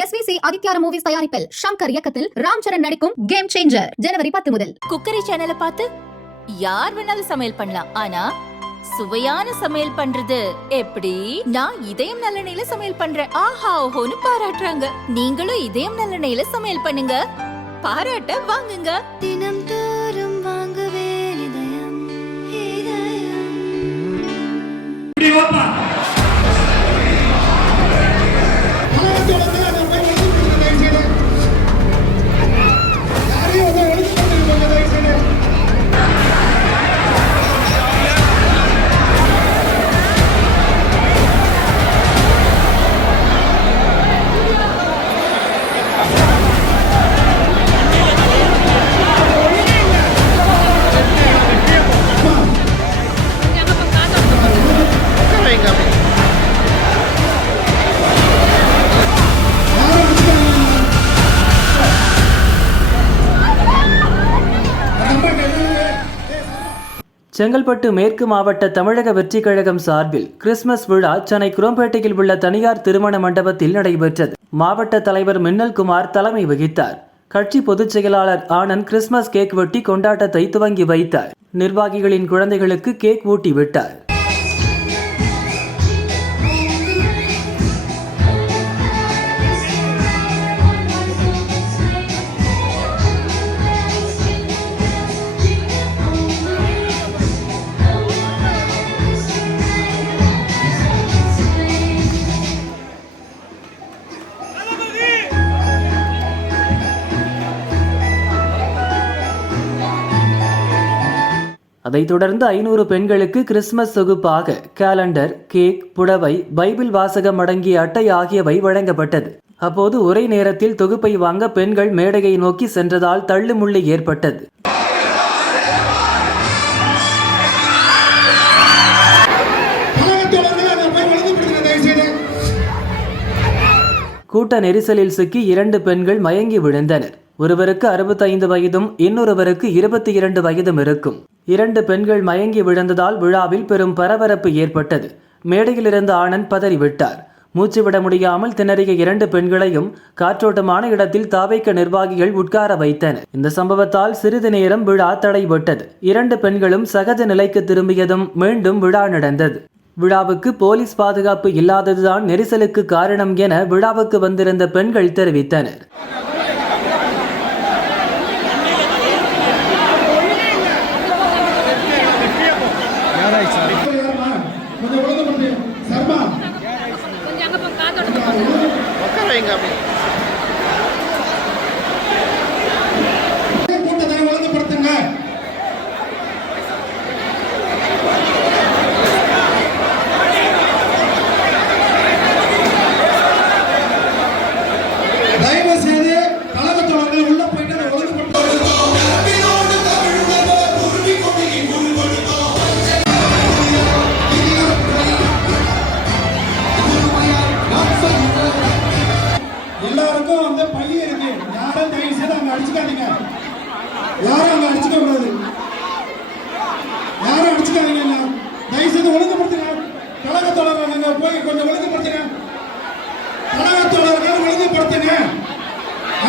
SVC ஆதித்யார movies தயாரிப்பில் ஷங்கர் இயக்கத்தில் ராம் சரண் நடிக்கும் கேம் சேஞ்சர் ஜனவரி பத்து முதல். குக்கரி சேனலை பார்த்து யார் வேணாலும் சமையல் பண்ணலாம். ஆனா சுவையான சமையல் பண்றது எப்படி? நான் இதயம் நல்லெண்ணெயில சமையல் பண்றேன். ஆஹா ஓஹோன்னு பாராட்டுறாங்க. நீங்களும் இதயம் நல்லெண்ணெயில சமையல் பண்ணுங்க. பாராட்ட வாங்குங்க. தினம் செங்கல்பட்டு மேற்கு மாவட்ட தமிழக வெற்றிக் கழகம் சார்பில் கிறிஸ்துமஸ் விழா சென்னை குரோம்பேட்டையில் உள்ள தனியார் திருமண மண்டபத்தில் நடைபெற்றது. மாவட்ட தலைவர் மின்னல்குமார் தலைமை வகித்தார். கட்சி பொதுச் செயலாளர் ஆனந்த் கிறிஸ்துமஸ் கேக் வெட்டி கொண்டாட்டத்தை துவங்கி வைத்தார். நிர்வாகிகளின் குழந்தைகளுக்கு கேக் ஊட்டி விட்டார். அதைத் தொடர்ந்து ஐநூறு பெண்களுக்கு கிறிஸ்துமஸ் தொகுப்பாக கேலண்டர் கேக் புடவை பைபிள் வாசகம் அடங்கிய அட்டை ஆகியவை வழங்கப்பட்டது. அப்போது ஒரே நேரத்தில் தொகுப்பை வாங்க பெண்கள் மேடையை நோக்கி சென்றதால் தள்ளுமுள்ளு ஏற்பட்டது. கூட்ட நெரிசலில் சிக்கி இரண்டு பெண்கள் மயங்கி விழுந்தனர். ஒருவருக்கு அறுபத்தைந்து வயதும் இன்னொருவருக்கு இருபத்தி இரண்டு வயதும் இருக்கும். இரண்டு பெண்கள் மயங்கி விழுந்ததால் விழாவில் பெரும் பரபரப்பு ஏற்பட்டது. மேடையில் இருந்த ஆனந்த் பதறிவிட்டார். மூச்சு விட முடியாமல் திணறிய இரண்டு பெண்களையும் காற்றோட்டமான இடத்தில் தாவைக்க நிர்வாகிகள் உட்கார வைத்தனர். இந்த சம்பவத்தால் சிறிது நேரம் விழா தடைபட்டது. இரண்டு பெண்களும் சகஜ நிலைக்கு திரும்பியதும் மீண்டும் விழா நடந்தது. விழாவுக்கு போலீஸ் பாதுகாப்பு இல்லாததுதான் நெரிசலுக்கு காரணம் என விழாவுக்கு வந்திருந்த பெண்கள் தெரிவித்தனர் கூட்டத்தை ஒழுங்குபடுத்துங்க தயவு செய்து கழகத்தோழர்கள் உள்ள போயிட்டு அதை எல்லாருக்கும் வந்து பையன் இருக்கு. யாரும் தயவு செய்து அங்க அடிச்சுக்காதீங்க. யாரும் அங்க அடிச்சுக்க கூடாது யாரும் அடிச்சுக்காதீங்க அங்க. தயவு செய்து ஒழுங்குபடுத்துங்க. கழகத்தோழர்கள் நீங்க போய் கொஞ்சம் ஒழுங்குபடுத்துங்க. கழகத்தோழர்கள் ஒழுங்கு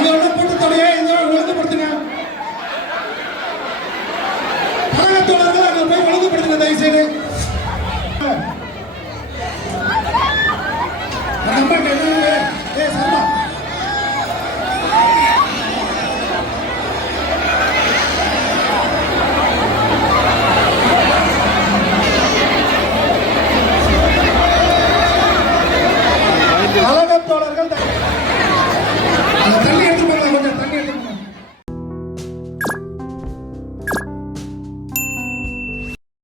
அங்க உள்ள கூட்டு தொகையை இதெல்லாம் ஒழுங்குபடுத்துங்க கழக